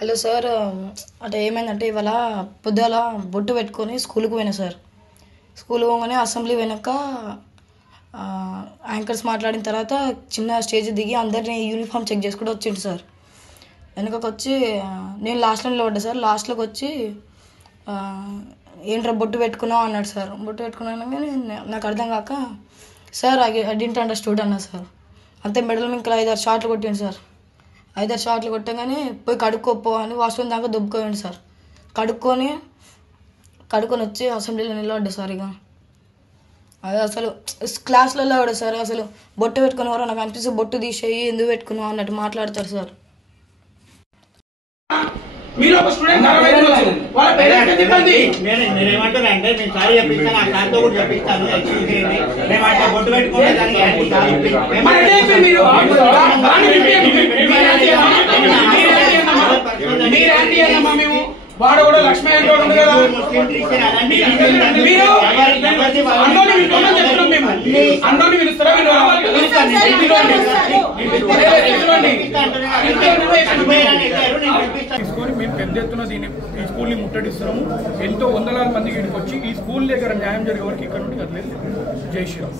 Hello sir, అంటే ఏమైందంటే ఇవాళ పొద్దుగాల బొట్టు పెట్టుకొని స్కూల్కి పోయినా సార్. స్కూల్ పోగానే అసెంబ్లీ వెనక యాంకర్స్ మాట్లాడిన తర్వాత చిన్న స్టేజ్ దిగి అందరినీ యూనిఫామ్ చెక్ చేసుకుంటూ వచ్చిండు సార్. వెనకకి వచ్చి నేను లాస్ట్లో నిలబడ్డా సార్. లాస్ట్లోకి వచ్చి ఏంట్రా బొట్టు పెట్టుకున్నావు అన్నాడు సార్. బొట్టు పెట్టుకున్నాను కానీ నాకు అర్థం కాక సార్ ఐ డింట్ అండర్స్టూడ్ అన్నా సార్. అంతే మెడల్ ఇంకా 5-6 షాట్లు కొట్టిండు సార్. 5-6 షాట్లు కొట్టగానే పోయి కడుక్కోపో అని వాష్రూమ్ దాకా దుబ్బుకోండి సార్. కడుక్కొని వచ్చి అసెంబ్లీలో నిలబడ్డా సార్. ఇక అది అసలు క్లాస్లలో కూడా సార్ అసలు బొట్టు పెట్టుకునేవారు నాకు అనిపిస్తే బొట్టు తీసేయి ఎందుకు పెట్టుకున్నావు అన్నట్టు మాట్లాడతారు సార్. మీరు ఒక స్టూడెంట్ వాళ్ళ పేరెంట్స్ చెప్పండి. నేను ఏమంటున్నా అంటే నేను సారీ చెప్పిస్తాను, ఆ సార్తో కూడా చెప్పిస్తాను. మేము అట్లా బొట్టు పెట్టుకునే దానికి మేము వాడు కూడా లక్ష్మీ అంటే కదా మీరు అన్నోని చెప్తున్నాం. మేము అన్నోని పిలుస్తారా తీసుకొని మేము పెద్ద ఎత్తున ఈ స్కూల్ని ముట్టడిస్తున్నాము. ఎంతో వందలాది మంది ఇక్కడికి వచ్చి ఈ స్కూల్ దగ్గర న్యాయం జరిగే వరకు ఇక్కడ నుండి కదలేదు. జై శ్రీరామ్.